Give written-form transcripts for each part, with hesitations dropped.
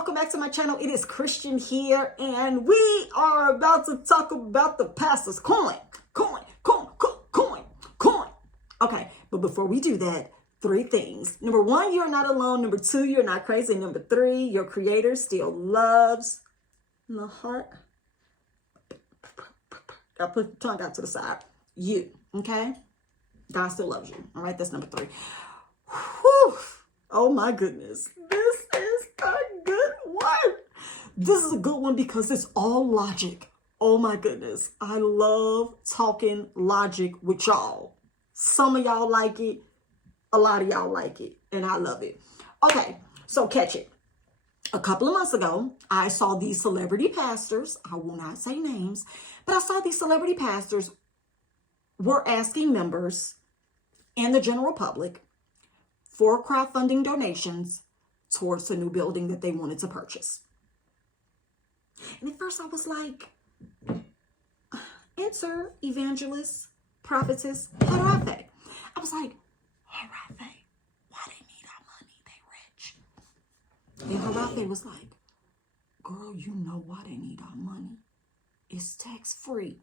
welcome back to my channel. It is Christian here, and we are about to talk about the pastor's coin. Okay, but before we do that, 3 things. Number 1, you're not alone. Number 2, you're not crazy. Number 3, your creator still loves the heart. I'll put the tongue out to the side. You, okay? God still loves you. All right, that's number 3. Whew. Oh my goodness. This is a good one. This is a good one because it's all logic. Oh my goodness. I love talking logic with y'all. Some of y'all like it. A lot of y'all like it. And I love it. Okay, so catch it. A couple of months ago, I saw these celebrity pastors. I will not say names, but I saw these celebrity pastors were asking members and the general public for crowdfunding donations towards the new building that they wanted to purchase. And at first I was like, enter evangelist, prophetess, Harafe. I was like, Harafe, why they need our money? They rich. And Harafe was like, girl, you know why they need our money. It's tax-free.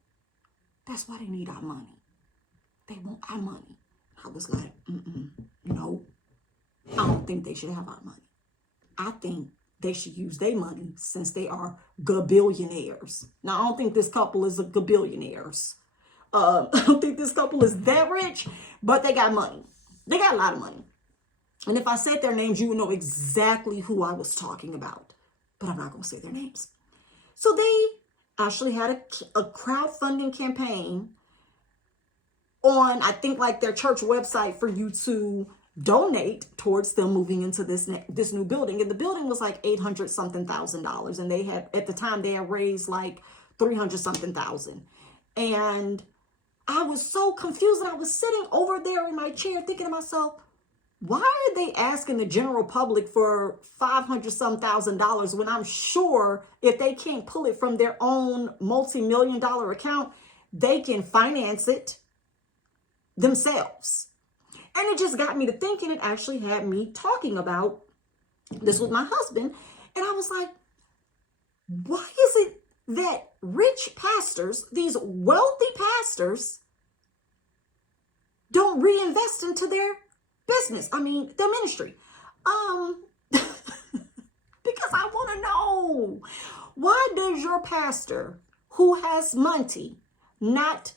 That's why they need our money. They want our money. I was like, no. I don't think they should have our money. I think they should use their money since they are gabillionaires. Now, I don't think this couple is a gabillionaires. I don't think this couple is that rich, but they got money. They got a lot of money. And if I said their names, you would know exactly who I was talking about. But I'm not going to say their names. So they actually had a crowdfunding campaign on, I think, like their church website for you to donate towards them moving into this new building. And the building was like $800 something thousand. And they had, at the time, they had raised like 300 something thousand. And I was so confused, and I was sitting over there in my chair thinking to myself, why are they asking the general public for $500 some thousand when I'm sure if they can't pull it from their own multi-million-dollar account, they can finance it themselves? And it just got me to thinking. It actually had me talking about this with my husband. And I was like, why is it that rich pastors, these wealthy pastors, don't reinvest into their business? I mean, their ministry. Because I want to know, why does your pastor who has money not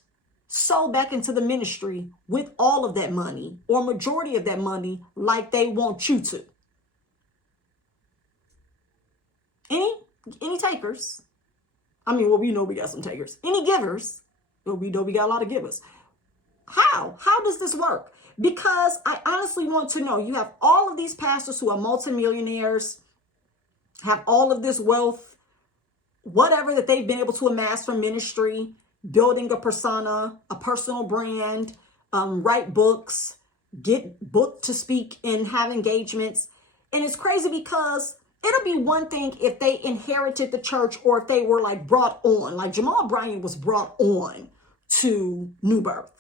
sow back into the ministry with all of that money or majority of that money like they want you to? Any takers? I mean, well, we know we got some takers. Any givers? Well, we know we got a lot of givers. How does this work? Because I honestly want to know. You have all of these pastors who are multimillionaires, have all of this wealth, whatever that they've been able to amass from ministry, building a persona, a personal brand, write books, get booked to speak and have engagements. And it's crazy because it'll be one thing if they inherited the church or if they were like brought on, like Jamal Bryant was brought on to New Birth.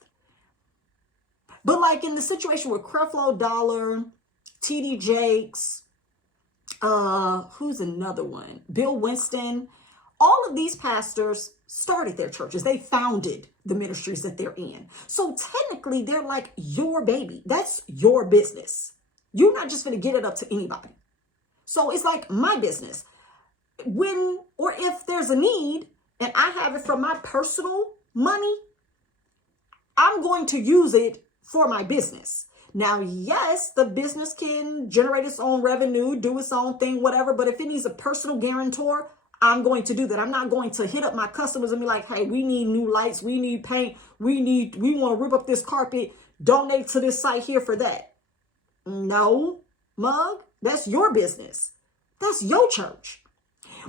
But like in the situation with Creflo Dollar, T.D. Jakes, who's another one? Bill Winston. All of these pastors started their churches. They founded the ministries that they're in. So technically, they're like your baby. That's your business. You're not just going to get it up to anybody. So it's like my business. When or if there's a need and I have it from my personal money, I'm going to use it for my business. Now, yes, the business can generate its own revenue, do its own thing, whatever. But if it needs a personal guarantor, I'm going to do that. I'm not going to hit up my customers and be like, hey, we need new lights. We need paint. We want to rip up this carpet. Donate to this site here for that. No, mug, that's your business. That's your church.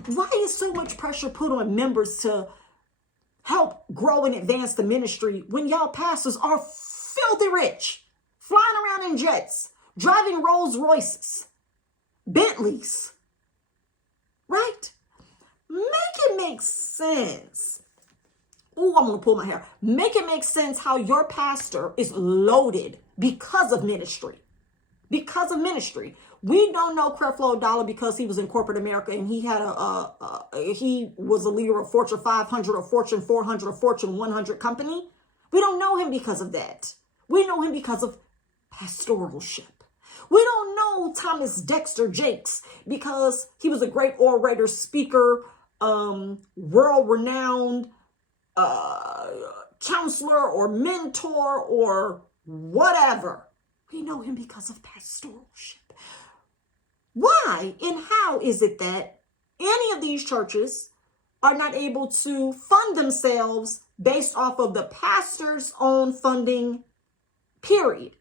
Why is so much pressure put on members to help grow and advance the ministry when y'all pastors are filthy rich, flying around in jets, driving Rolls Royces, Bentleys, right? Make it make sense. Oh, I'm going to pull my hair. Make it make sense how your pastor is loaded because of ministry. because of ministry. We don't know Creflo Dollar because he was in corporate America and he had he was a leader of Fortune 500 or Fortune 400 or Fortune 100 company. We don't know him because of that. We know him because of pastoralship. We don't know Thomas Dexter Jakes because he was a great orator, speaker, world-renowned counselor or mentor or whatever. We know him because of pastoralship. Why and how is it that any of these churches are not able to fund themselves based off of the pastor's own funding, period?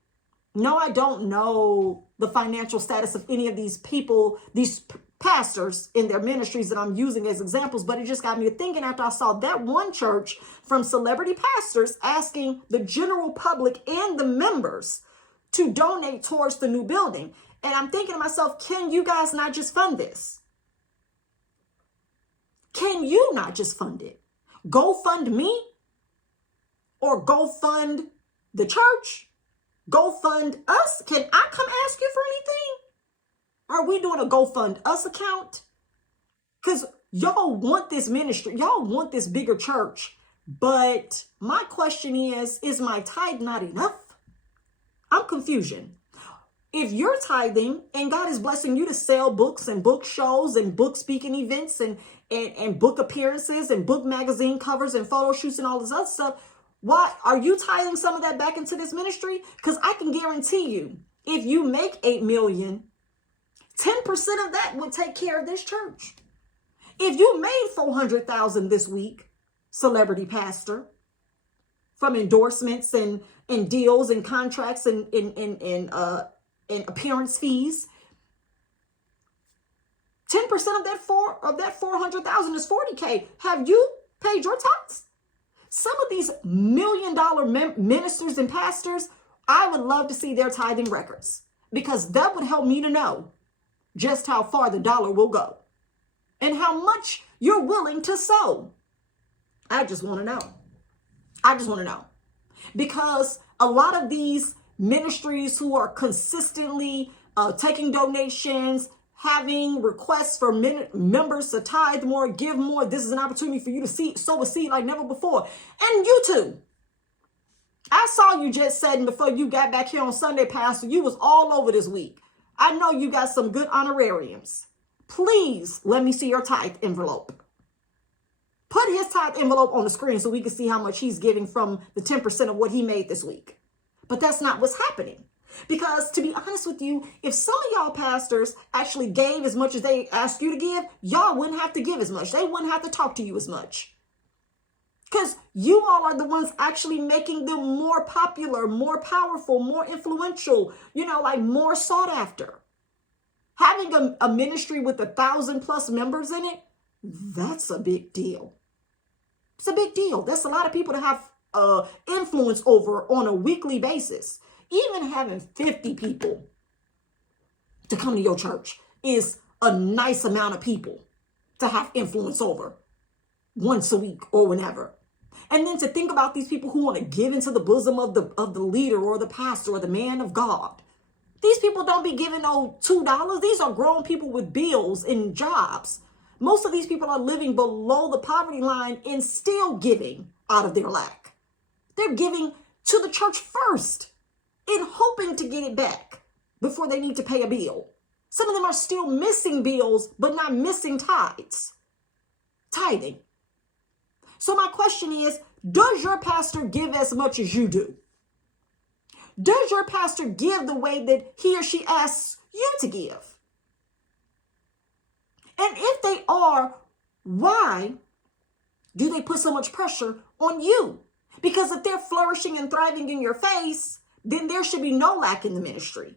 No, I don't know the financial status of any of these people, these pastors in their ministries that I'm using as examples, but it just got me thinking after I saw that one church from celebrity pastors asking the general public and the members to donate towards the new building. And I'm thinking to myself, can you guys not just fund this? Can you not just fund it? Go fund me or go fund the church? Go fund us? Can I come ask you for anything? Are we doing a Go Fund Us account? Because y'all want this ministry. Y'all want this bigger church. But my question is my tithe not enough? I'm confusion. If you're tithing and God is blessing you to sell books and book shows and book speaking events and book appearances and book magazine covers and photo shoots and all this other stuff, why are you tithing some of that back into this ministry? Because I can guarantee you, if you make 8 million, 10% of that would take care of this church. If you made 400,000 this week, celebrity pastor, from endorsements and deals and contracts and appearance fees, 10% of that 400,000 is 40K. Have you paid your tithes? Some of these $1 million ministers and pastors, I would love to see their tithing records because that would help me to know just how far the dollar will go and how much you're willing to sow. I just want to know. I just want to know because a lot of these ministries who are consistently taking donations, having requests for members to tithe more, give more. This is an opportunity for you to sow a seed like never before. And you too. I saw you just said before you got back here on Sunday, Pastor, you was all over this week. I know you got some good honorariums. Please let me see your tithe envelope. Put his tithe envelope on the screen so we can see how much he's giving from the 10% of what he made this week. But that's not what's happening. Because to be honest with you, if some of y'all pastors actually gave as much as they asked you to give, y'all wouldn't have to give as much. They wouldn't have to talk to you as much. Because you all are the ones actually making them more popular, more powerful, more influential, like more sought after. Having a ministry with 1,000+ members in it, that's a big deal. It's a big deal. That's a lot of people to have influence over on a weekly basis. Even having 50 people to come to your church is a nice amount of people to have influence over once a week or whenever. And then to think about these people who want to give into the bosom of the leader or the pastor or the man of God. These people don't be giving no $2. These are grown people with bills and jobs. Most of these people are living below the poverty line and still giving out of their lack. They're giving to the church first and hoping to get it back before they need to pay a bill. Some of them are still missing bills, but not missing tithing. So my question is, does your pastor give as much as you do? Does your pastor give the way that he or she asks you to give? And if they are, why do they put so much pressure on you? Because if they're flourishing and thriving in your face, then there should be no lack in the ministry.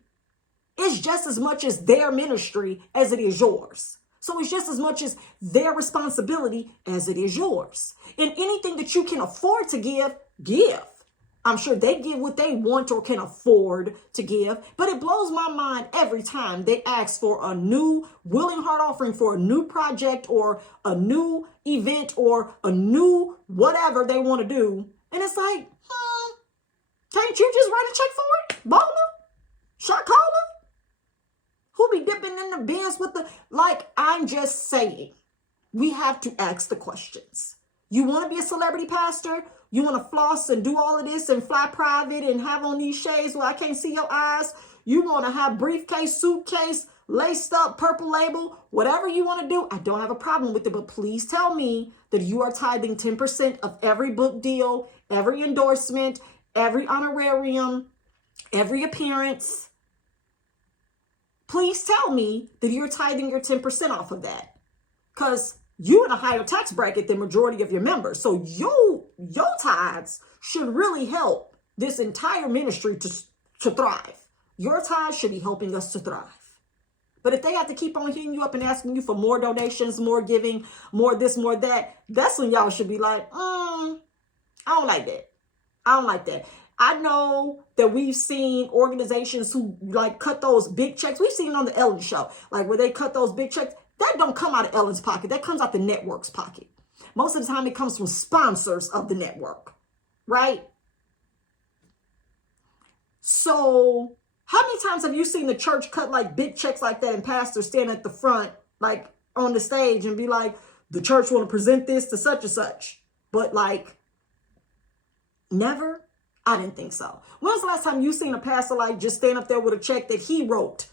It's just as much as their ministry as it is yours. So it's just as much as their responsibility as it is yours. And anything that you can afford to give. I'm sure they give what they want or can afford to give, but it blows my mind every time they ask for a new willing heart offering for a new project or a new event or a new whatever they want to do. And it's like, can't you just write a check for it? Bola? Shot caller? Who be dipping in the bins with the, like, I'm just saying, we have to ask the questions. You want to be a celebrity pastor? You want to floss and do all of this and fly private and have on these shades where I can't see your eyes? You want to have briefcase, suitcase, laced up, purple label, whatever you want to do? I don't have a problem with it, but please tell me that you are tithing 10% of every book deal, every endorsement, every honorarium, every appearance. Please tell me that you're tithing your 10% off of that, because you're in a higher tax bracket than majority of your members. So your tithes should really help this entire ministry to thrive. Your tithes should be helping us to thrive. But if they have to keep on hitting you up and asking you for more donations, more giving, more this, more that, that's when y'all should be like, I don't like that. I don't like that. I know that we've seen organizations who like cut those big checks. We've seen on the Ellen show, like where they cut those big checks. That don't come out of Ellen's pocket. That comes out the network's pocket. Most of the time it comes from sponsors of the network, right? So how many times have you seen the church cut like big checks like that and pastors stand at the front, like on the stage and be like, the church want to present this to such and such, but like never? I didn't think so. When was the last time you seen a pastor like just stand up there with a check that he wrote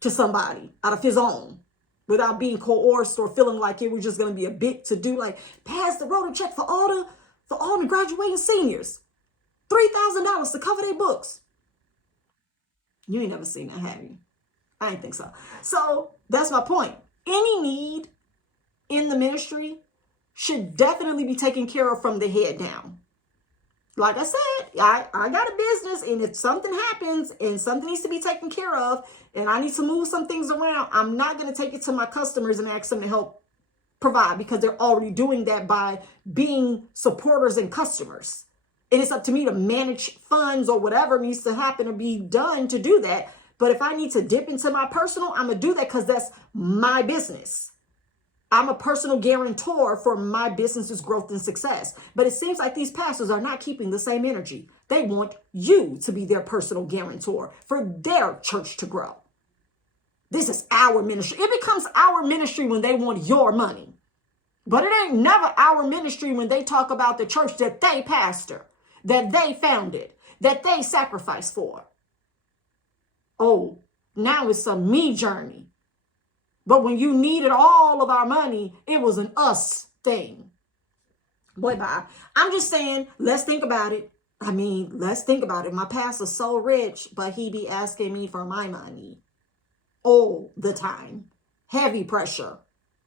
to somebody out of his own without being coerced or feeling like it was just going to be a bit to do? Like, pastor wrote a check for all the graduating seniors, $3,000 to cover their books. You ain't never seen that, have you? I didn't think so. So that's my point. Any need in the ministry should definitely be taken care of from the head down. Like I said, I got a business, and if something happens and something needs to be taken care of and I need to move some things around, I'm not going to take it to my customers and ask them to help provide, because they're already doing that by being supporters and customers. And it's up to me to manage funds or whatever needs to happen or be done to do that. But if I need to dip into my personal, I'm going to do that because that's my business. I'm a personal guarantor for my business's growth and success. But it seems like these pastors are not keeping the same energy. They want you to be their personal guarantor for their church to grow. This is our ministry. It becomes our ministry when they want your money. But it ain't never our ministry when they talk about the church that they pastor, that they founded, that they sacrificed for. Oh, now it's a me journey. But when you needed all of our money, it was an us thing. Boy, bye. I'm just saying, let's think about it. I mean, let's think about it. My pastor's so rich, but he be asking me for my money all the time. Heavy pressure.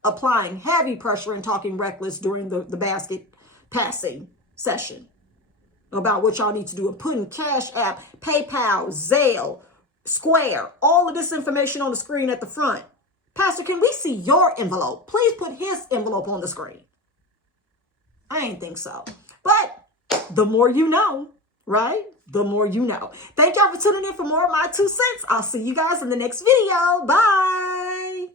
Applying heavy pressure and talking reckless during the basket passing session about what y'all need to do, and putting Cash App, PayPal, Zelle, Square, all of this information on the screen at the front. Pastor, can we see your envelope? Please put his envelope on the screen. I ain't think so. But the more you know, right? The more you know. Thank y'all for tuning in for more of my 2 cents. I'll see you guys in the next video. Bye.